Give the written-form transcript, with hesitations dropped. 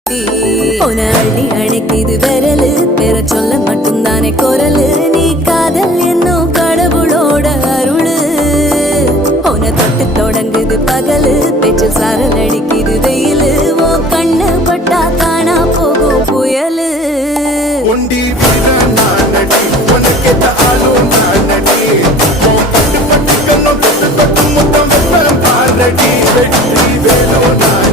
உன அள்ளி அணைக்குது விரலு பெற சொல்ல மட்டும்தானே குரலு நீ காதல் என்னும் கடவுளோட அருளு உன தொட்டு தொடங்குது பகலு பேச்சில் சாரல் அடிக்குது வெயிலு ஓ கண்ணு பட்டா காணா போகும் புயலு ஒண்டி வீரன் நானடி உனக்கேத்த ஆளும் நானடி பட்டு பட்டு கண்ணம் தொட்டு தொட்டு முத்தம் வெப்பம் பாரடி வெற்றி வேலோ நான்